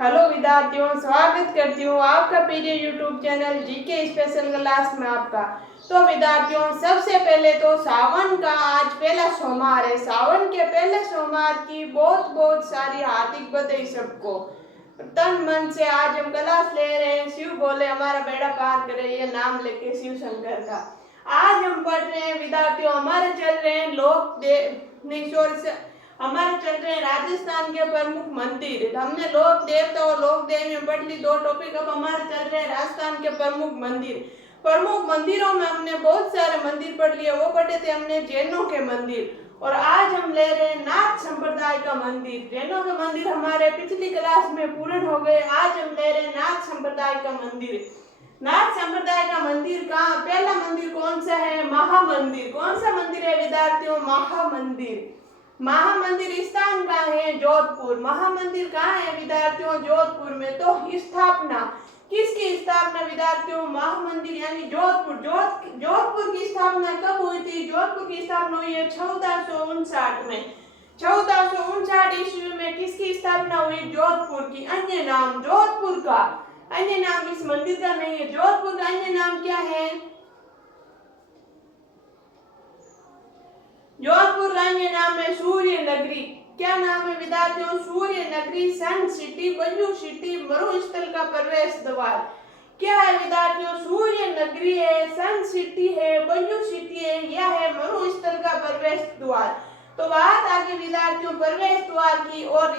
Hello विद्यार्थियों, स्वागत करती हूँ आपका PD YouTube channel GK special class में आपका। तो विद्यार्थियों, सबसे पहले तो सावन का आज पहला सोमवार है। सावन के पहले सोमवार की बहुत बहुत सारी हार्दिक बधाई सबको। तन मन से आज हम क्लास ले रहे हैं। शिव बोले हमारा बेड़ा पार करे, ये नाम लेके शिव शंकर का। आज हम पढ़ रहे हैं विद्यार्थियों, हमारे चल रहे हैं हमारे चल रहे हैं राजस्थान के प्रमुख मंदिर। हमने लोक देवता और लोक देवी में पढ़ ली 2 टॉपिक। अब हमारे चल रहे हैं राजस्थान के प्रमुख मंदिर। प्रमुख मंदिरों में हमने बहुत सारे मंदिर पढ़ लिए। वो पढ़े थे हमने जैनों के मंदिर, और आज हम ले रहे हैं नाथ संप्रदाय का मंदिर। जैनों के मंदिर हमारे पिछली क्लास में पूर्ण हो गए। आज हम ले रहे हैं नाथ संप्रदाय का मंदिर। नाथ संप्रदाय का मंदिर कहाँ, पहला मंदिर कौन सा है? महामंदिर। कौन सा मंदिर है विद्यार्थियों? महामंदिर। महामंदिर स्थान कहाँ है? जोधपुर। महामंदिर कहाँ है विद्यार्थियों? जोधपुर में। तो स्थापना, किसकी स्थापना विद्यार्थियों? महामंदिर यानी जोधपुर। जोधपुर की स्थापना कब हुई थी? जोधपुर की स्थापना हुई है 1459 में। 1459 ईस्वी में किसकी स्थापना हुई? जोधपुर की। अन्य नाम जोधपुर का, अन्य नाम इस मंदिर का नहीं है। जोधपुर का अन्य नाम क्या है? जोधपुर का अन्य नाम है सूर्य नगरी। क्या नाम है विद्यार्थियों? सूर्य नगरी, सन सिटी, बंजू सिटी, मरुस्थल का प्रवेश द्वार। क्या है विद्यार्थियों? सूर्य नगरी है, सन सिटी है, बंजू सिटी है, यह है मरुस्थल का प्रवेश द्वार। तो बात आगे विद्यार्थियों प्रवेश द्वार की, और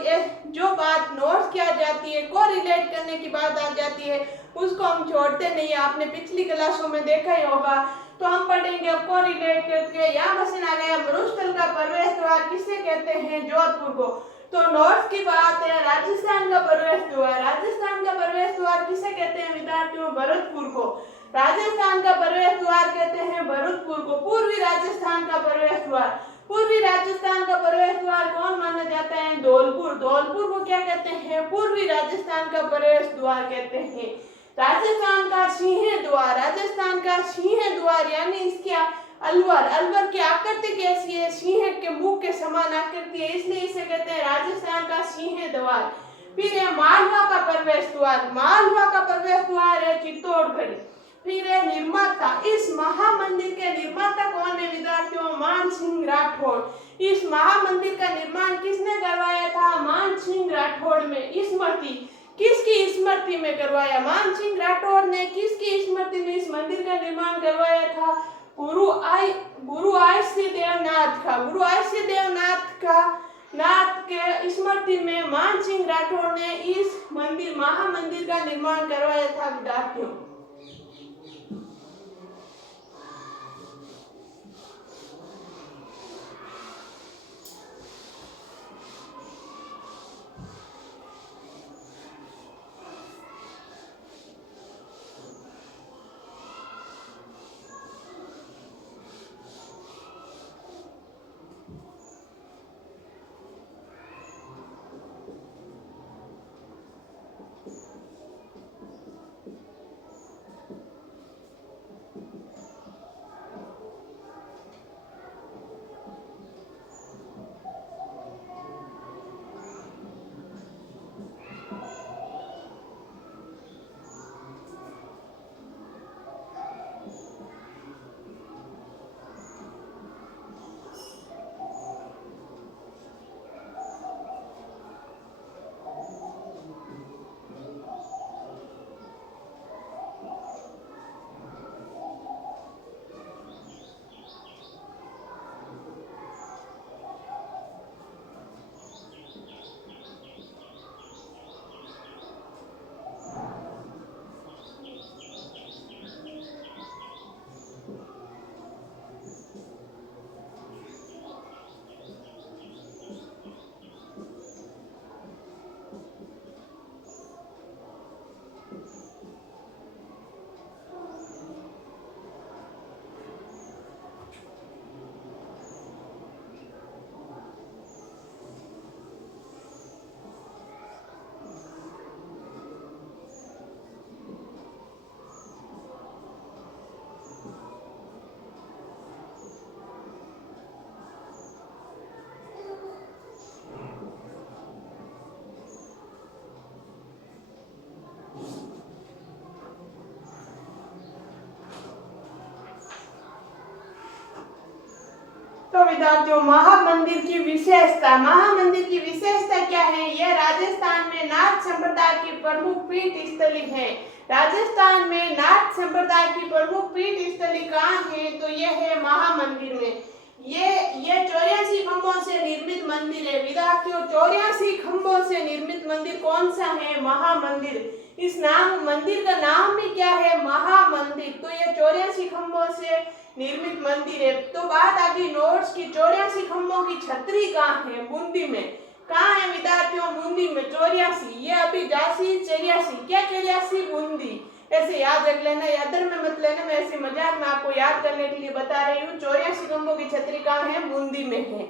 जो बात नोट किया जाती है, को रिलेट करने की बात आ जाती है, उसको हम छोड़ते नहीं है। आपने पिछली क्लासों में देखा ही होगा। तो हम पढ़ेंगे अब को रिलेट करके। यहाँ क्वेश्चन आ गया, मरुस्थल का प्रवेश द्वार किसे कहते हैं? जोधपुर को। तो नॉर्थ की बात है, राजस्थान का प्रवेश द्वार। राजस्थान का प्रवेश द्वार किसे कहते हैं विद्यार्थियों? भरतपुर को। राजस्थान का प्रवेश द्वार कहते हैं भरतपुर को। पूर्वी राजस्थान का प्रवेश द्वार, पूर्वी राजस्थान का प्रवेश द्वार कौन माना जाता है? धौलपुर। धौलपुर को क्या कहते हैं? पूर्वी राजस्थान का प्रवेश द्वार कहते हैं। राजस्थान का सिंह द्वार, राजस्थान का सिंह द्वार यानी इसकी अलवर, अलवर की आकृति कैसी है? सिंह के मुंह के समान आकृति है, इसलिए इसे कहते हैं राजस्थान का सिंह द्वार। फिर है मालवा का प्रवेश द्वार। मालवा का प्रवेश द्वार है चित्तौड़गढ़। फिर है निर्माता। इस महामंदिर के निर्माता कौन है विद्यार्थियों? मान सिंह राठौड़। इस महामंदिर का निर्माण किसने करवाया था? मान सिंह राठौड़ में। स्मृति, किसकी स्मृति में करवाया? मान सिंह राठौर ने किसकी स्मृति में इस मंदिर का निर्माण करवाया था? गुरु आयस्य देवनाथ का। गुरु आयस्य देवनाथ के स्मृति में मान सिंह राठौर ने इस महामंदिर का निर्माण करवाया था विद्यार्थियों। विद्यार्थियों, महामंदिर की विशेषता। महामंदिर की विशेषता क्या है? यह राजस्थान में नाथ संप्रदाय की प्रमुख पीठ स्थली है। राजस्थान में नाथ संप्रदाय की प्रमुख पीठ स्थली कहाँ है? तो यह है महामंदिर में। ये 84 खंभों से निर्मित मंदिर है विद्यार्थियों। 84 खंभों से निर्मित मंदिर कौन सा है? महामंदिर। इस मंदिर का नाम भी क्या है? महामंदिर। तो ये 84 खंभों से निर्मित मंदिर है। तो बात आ गई नोट्स की। 84 खंभों की छतरी कहाँ है? बूंदी में। कहाँ है विद्यार्थियों? बूंदी में। 84 ये अभी जासी 84 क्या 84 बूंदी। ऐसे याद रख लेना, यादर में मत लेना, मैं ऐसे मजाक में आपको याद करने के लिए बता रही हूँ। 84 खंभों की छतरी कहाँ है? बूंदी में है।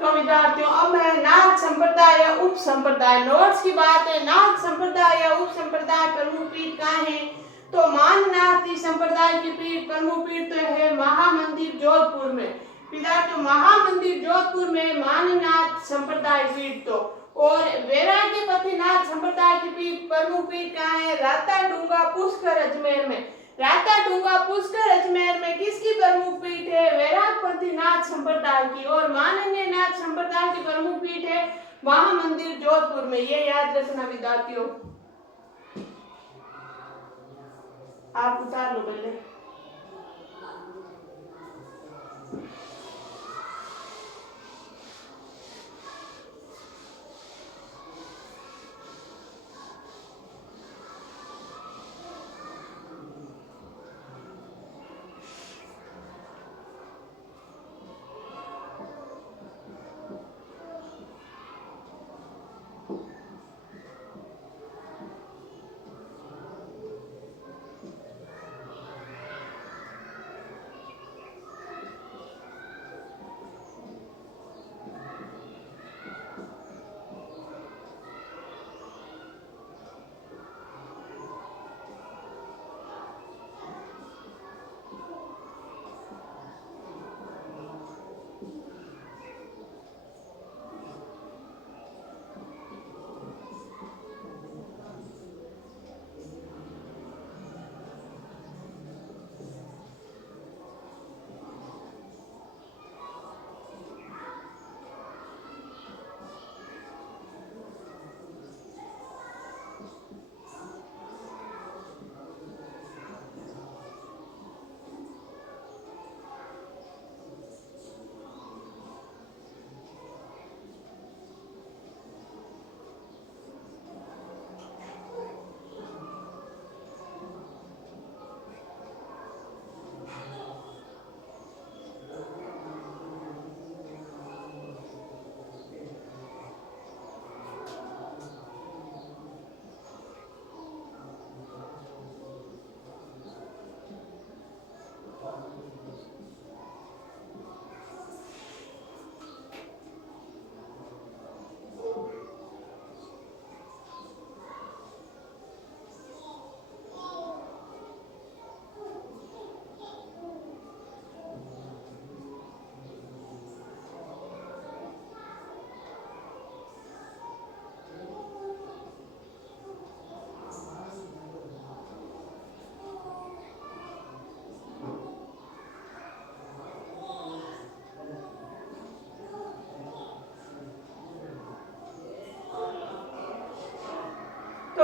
तो विद्यार्थियों, अब है नाथ संप्रदाय या उप संप्रदाय। नोट्स की बात है। नाथ संप्रदाय या उप संप्रदाय प्रमुख पीठ कहाँ है? तो माननाथ संप्रदाय की पीठ प्रमुख पीठ तो है महामंदिर जोधपुर में। विद्यार्थियों, महामंदिर जोधपुर में माननाथ संप्रदाय पीठ। तो और वैराग्यपतिनाथ संप्रदाय की पीठ प्रमुख पीठ कहाँ है? राता डूंगा पुष्कर अजमेर में। राता डूंगा पुष्कर अजमेर में किसकी प्रमुख पीठ है? वैराग्यपतिनाथ संप्रदाय की। और माननीय नाथ संप्रदाय की प्रमुख पीठ है महामंदिर जोधपुर में। ये याद रखना विद्यार्थियों। आप उतार लो पहले।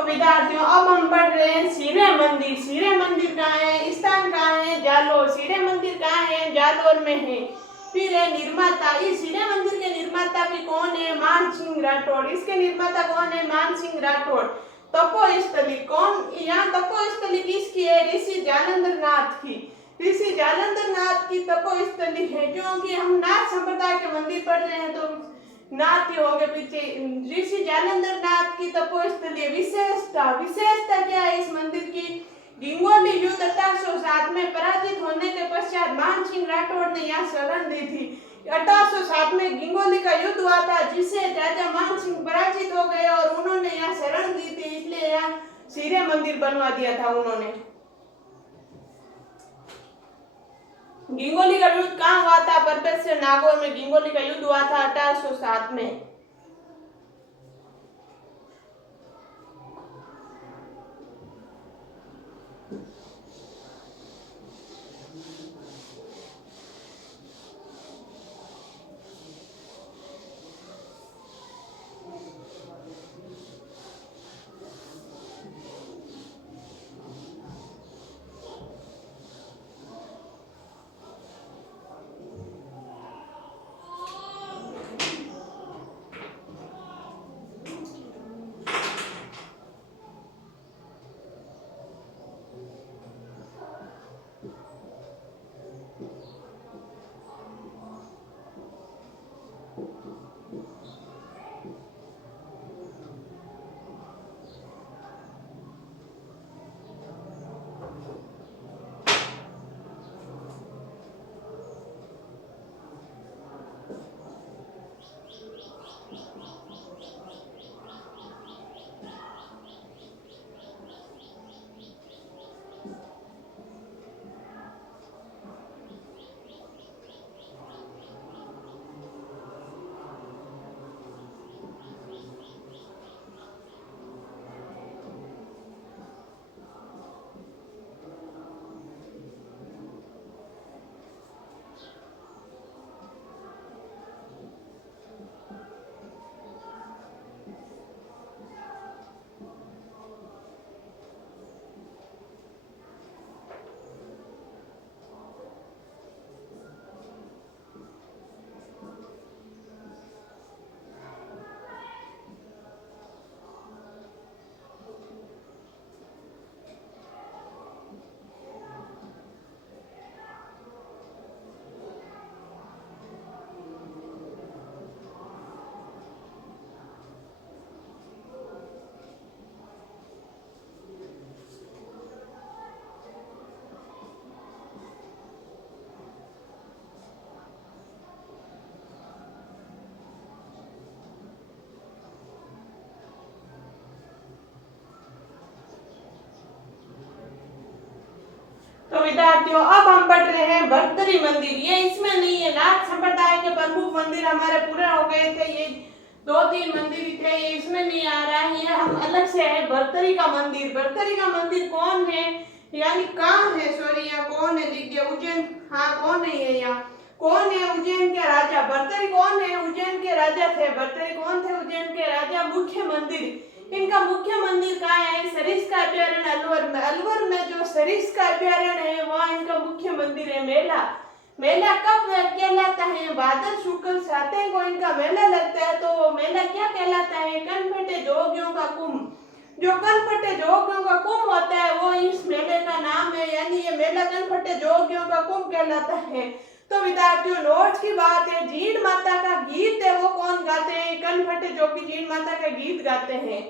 विद्यार्थियों अब हम पढ़ रहे हैं सीरे मंदिर। सीरे मंदिर कहाँ है, स्थान कहाँ है, जालोर। सीरे मंदिर कहाँ है, जालोर में है। फिर है निर्माता, इस सीरे मंदिर के निर्माता भी कौन है, मान सिंह राठौड़। इसके निर्माता कौन है, मान सिंह राठौड़। तपोस्थली कौन, यहाँ तपोस्थली किसकी है, ऋषि जालंधर नाथ की। ऋषि जालंधर नाथ की तपोस्थली है, क्योंकि हम नाथ संप्रदाय के मंदिर पढ़ रहे हैं तो नाथ ही होंगे पीछे। ऋषि जालंधर नाथ की तपोस्थली। विशेषता, विशेषता क्या है इस मंदिर की, गिंगोली युद्ध 1807 में पराजित होने के पश्चात मान सिंह राठौड़ ने यहाँ शरण दी थी। 1807 में गिंगोली का युद्ध हुआ था, जिससे राजा मान सिंह पराजित हो गए और उन्होंने यहाँ शरण दी थी, इसलिए यहाँ सीरे मंदिर बनवा दिया था उन्होंने। गिंगोली का युद्ध कहाँ हुआ था, परबत से नागौर में गिंगोली का युद्ध हुआ था 1807 में। तो विद्यार्थियों अब हम पढ़ रहे हैं भर्तरी मंदिर। ये इसमें नहीं है, नाथ संप्रदाय के प्रमुख मंदिर हमारे पूरे हो गए थे, ये 2-3 मंदिर थे, ये इसमें नहीं आ रहा है, ये हम अलग से है भर्तरी का मंदिर। भर्तरी का मंदिर कौन है, यानी कहाँ है, सॉरी यहाँ कौन है, लिख दिया उज्जैन, हाँ कौन है ये, यहाँ कौन है, उज्जैन के राजा। भर्तरी कौन है, उज्जैन के राजा थे। भर्तरी कौन थे, उज्जैन के राजा। मुख्य मंदिर, इनका मुख्य मंदिर कहाँ है, सरिस्का अभ्यारण्य अलवर में। अलवर में जो सरिस्का अभ्यारण्य है वहाँ इनका मुख्य मंदिर है। मेला, मेला कब कहलाता है, भाद्र शुक्ल सातवें को इनका मेला लगता है, तो वो मेला क्या कहलाता है, कनफटे जोगियों का कुंभ। जो कनफटे जोगियों का कुंभ होता है वो इस मेले का नाम है, यानी ये मेला कनफटे जोगियों का कुंभ कहलाता है। तो विद्यार्थियों नोट्स की बात है, जीण माता का गीत है वो कौन गाते हैं, कनफटे जोगी जीण माता का गीत गाते हैं।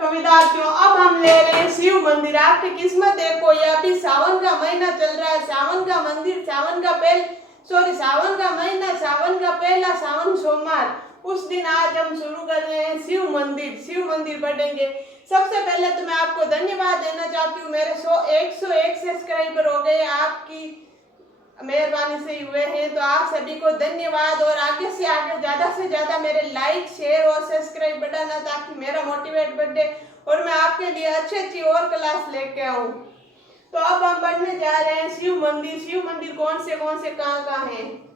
तो विद्यार्थियों अब हम ले रहे हैं शिव मंदिर। आपकी किस्मत देखो, ये अभी सावन का महीना चल रहा है। सावन का मंदिर, सावन का महीना, सावन का पहला सावन सोमवार, उस दिन आज हम शुरू कर रहे हैं शिव मंदिर पढ़ेंगे। सबसे पहले तो मैं आपको धन्यवाद देना चाहती हूँ, मेरे 101 सब्सक्राइबर हो गए, आपकी मेहरबानी से हुए हैं, तो आप सभी को धन्यवाद। और आगे से ज्यादा मेरे लाइक, शेयर और सब्सक्राइब बढ़ाना, ताकि मेरा मोटिवेट बढ़े और मैं आपके लिए अच्छी और क्लास लेके आऊं। तो अब हम पढ़ने जा रहे हैं शिव मंदिर कौन से कहाँ हैं।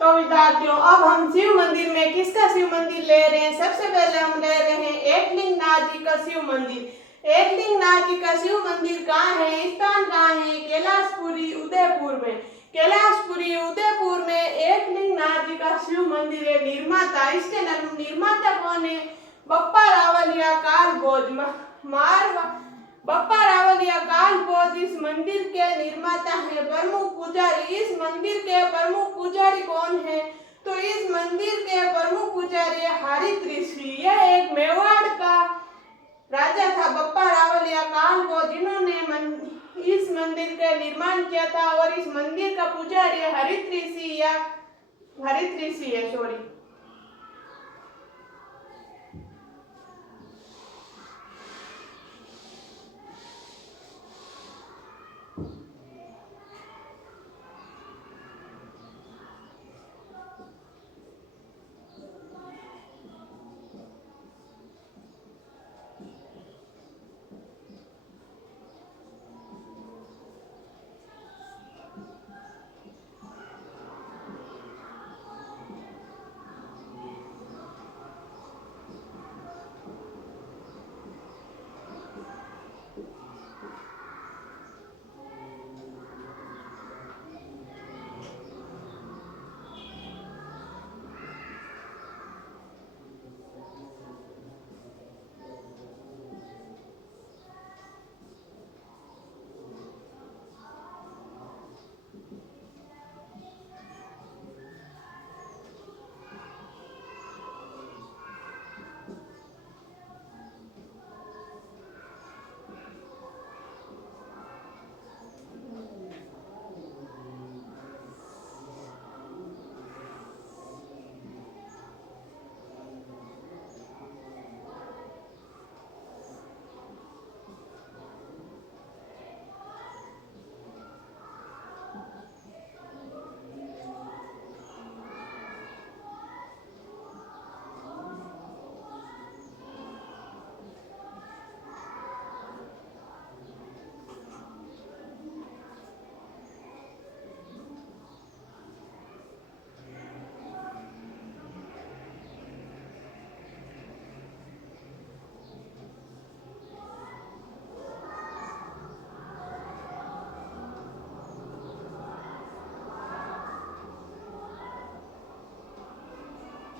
तो विद्यार्थियों अब हम शिव मंदिर में किसका शिव मंदिर ले रहे हैं। सबसे पहले हम ले रहे हैं एकलिंगनाथ जी का शिव मंदिर। एकलिंगनाथ जी का शिव मंदिर कहाँ है, स्थान कहाँ है, कैलाशपुरी उदयपुर में। कैलाशपुरी उदयपुर में एकलिंगनाथ जी का शिव मंदिर है। निर्माता, इसके निर्माता कौन है, बप्पा रावलिया कालभोज बप्पा रावलिया कालभोज इस मंदिर के निर्माता है। प्रमुख पुजारी, इस मंदिर के प्रमुख पुजारी कौन है, तो इस मंदिर के प्रमुख पुजारी हरित ऋषि। यह एक मेवाड़ का राजा था बप्पा रावलिया कालभोज, जिन्होंने इस मंदिर का निर्माण किया था। और इस मंदिर का पुजारी हरित ऋषि है सॉरी।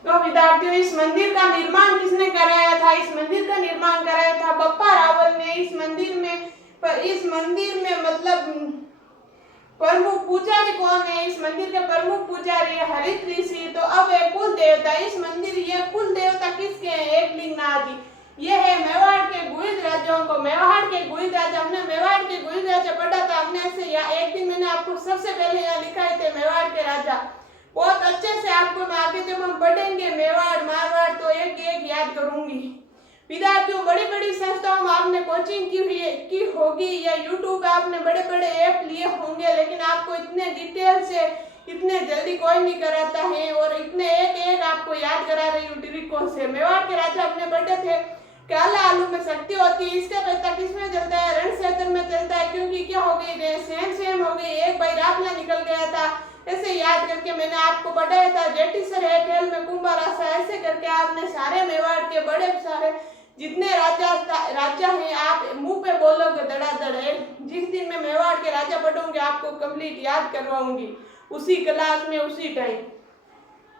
तो विद्यार्थियों, इस मंदिर का निर्माण किसने कराया था? इस मंदिर का निर्माण कराया था बप्पा रावल ने। इस मंदिर में मतलब प्रमुख पुजारी कौन है? इस मंदिर के प्रमुख पुजारी है हरित ऋषि। तो अब है कुल देवता। इस मंदिर ये कुल देवता किसके हैं? एकलिंगनाथ जी। ये है मेवाड़ के गुहिल राजाओं को। मेवाड़ के गुहिल राजा, हमने मेवाड़ के गुहिल राजा पढ़ा था हमने ऐसे एक दिन मैंने आपको सबसे पहले यहाँ लिखाए थे मेवाड़ के राजा। बहुत अच्छे से आपको मैं आगे जब हम पढ़ेंगे मेवाड़ मारवाड़ तो एक एक याद करूंगी। विद्यार्थियों, बड़ी बड़ी संस्थाओं में आपने कोचिंग की होगी या यूट्यूब पे आपने बड़े बड़े ऐप लिए होंगे, लेकिन आपको इतने डिटेल से इतने जल्दी कोई नहीं कराता है और इतने एक एक आपको याद करा रही हूँ ट्रिकों से। मेवाड़ के राजा अपने पढ़े थे काला आलू में शक्ति होती है, इसका पता किसमें चलता है? रण क्षेत्र में चलता है, क्योंकि क्या हो गई सेम सेम हो गई, एक भाई राफला निकल गया था। ऐसे याद करके मैंने आपको पढ़ाया था जेटी सर है खेल में कुंभारासा। ऐसे करके आपने सारे मेवाड़ के बड़े सारे जितने राजा हैं आप मुंह पे बोलोगे धड़ाधड़ है। जिस दिन मैं मेवाड़ के राजा पढ़ूंगी आपको कंप्लीट याद करवाऊंगी उसी क्लास में उसी टाइम।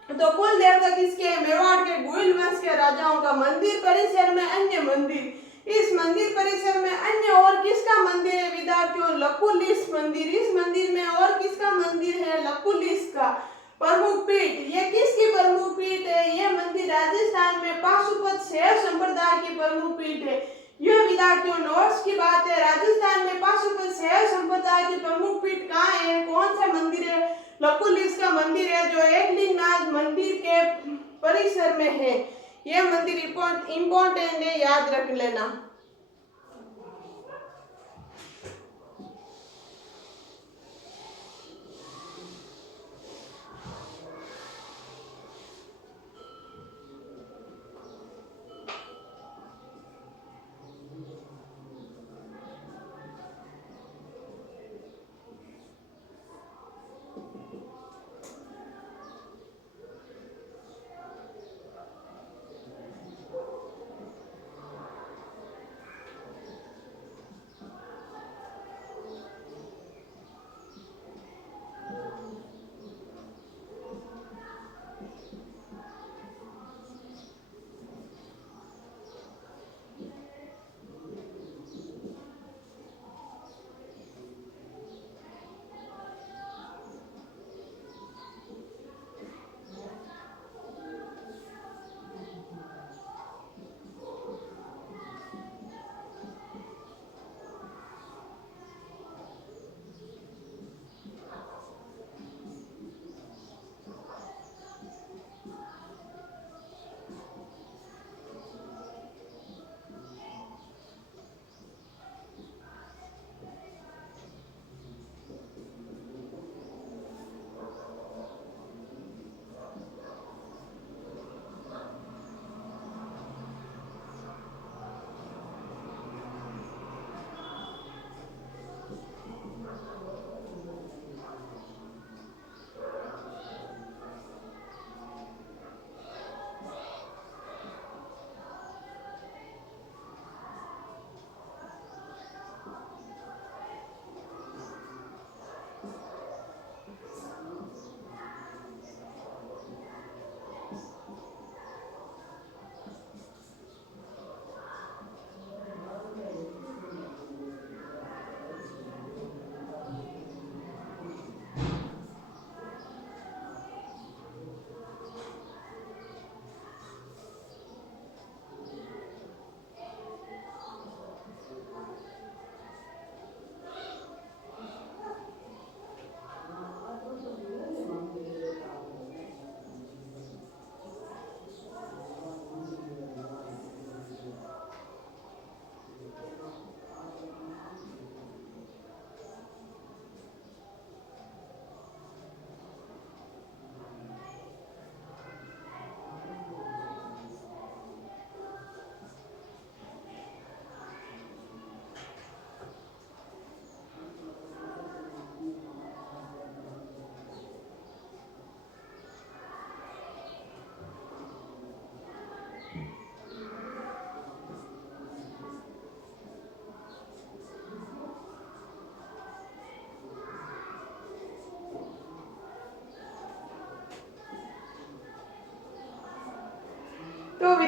तो कुल देवता किसके हैं? मेवाड़ के गुहिल वंश के राजाओं का। मंदिर परिसर में अन्य मंदिर। इस मंदिर परिसर में अन्य और किसका मंदिर है विद्यार्थियों? लकुलिश मंदिर। इस मंदिर में और किसका मंदिर है? लकुलिश का। प्रमुख पीठ, ये किसकी प्रमुख पीठ है? ये मंदिर राजस्थान में पाशुपत शैव संप्रदाय की प्रमुख पीठ है। यह विद्यार्थियों नोट्स की बात है। राजस्थान में पाशुपत शैव संप्रदाय की प्रमुख पीठ कहाँ है? कौन सा मंदिर है? लकुलिश का मंदिर है जो एकलिंगनाथ मंदिर के परिसर में है। यह मंदिर इंपॉर्टेंट है, याद रख लेना।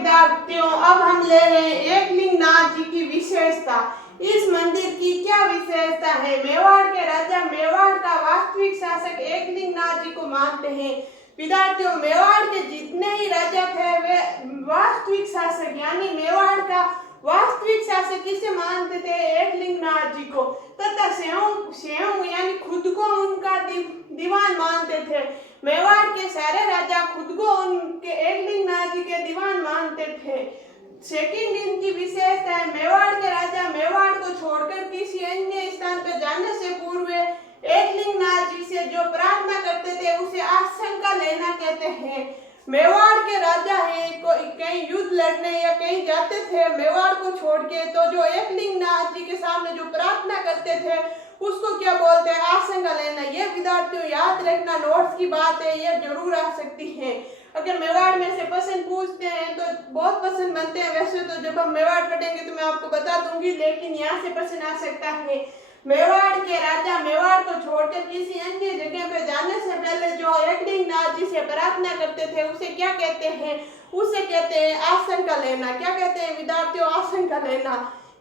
विद्यार्थियों, अब हम ले रहे हैं एकलिंगनाथ जी की विशेषता। इस मंदिर की क्या विशेषता है? मेवाड़ के राजा मेवाड़ का वास्तविक शासक एकलिंगनाथ जी को मानते हैं। विद्यार्थियों, मेवाड़ के जितने ही राजा थे वे वास्तविक शासक यानी मेवाड़ का वास्तविक शासक किसे मानते थे? एकलिंगनाथ जी को। तथा स्वयं यानी खुद को उनका दीवान मानते थे। मेवाड़ के सारे राजा खुद को उनके एकलिंगनाथ जी के दीवान मानते थे। सेकंड इनकी विशेषता है, मेवाड़ के राजा मेवाड़ को छोड़कर किसी अन्य स्थान पर जाने से पूर्व एकलिंगनाथ जी से जो प्रार्थना करते थे उसे आशंका लेना कहते हैं। मेवाड़ के राजा है कहीं युद्ध लड़ने या कहीं जाते थे मेवाड़ को छोड़ के, तो जो एकलिंगनाथ जी के सामने जो प्रार्थना करते थे उसको क्या बोलते हैं? आशंका लेना। ये विद्यार्थियों याद रखना, नोट्स की बात है, ये जरूर आ सकती है। अगर मेवाड़ में से प्रश्न पूछते हैं तो बहुत प्रश्न बनते हैं। वैसे तो जब हम मेवाड़ पढ़ेंगे तो मैं आपको बता दूंगी, लेकिन यहाँ से प्रश्न आ सकता है। मेवाड़ के राजा मेवाड़ को छोड़कर किसी अन्य जगह पर जाने से पहले जो एकलिंगनाथ जी से प्रार्थना करते थे उसे क्या कहते हैं? उसे कहते हैं आशंका लेना। क्या कहते हैं विद्यार्थियों? आशंका लेना।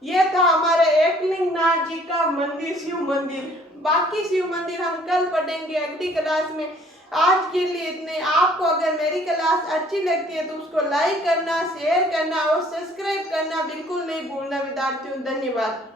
ये था हमारे एकलिंगनाथ जी का मंदिर, शिव मंदिर। बाकी शिव मंदिर हम कल पढ़ेंगे अगली क्लास में। आज के लिए इतने। आपको अगर मेरी क्लास अच्छी लगती है तो उसको लाइक करना, शेयर करना और सब्सक्राइब करना बिल्कुल नहीं भूलना विद्यार्थियों। धन्यवाद।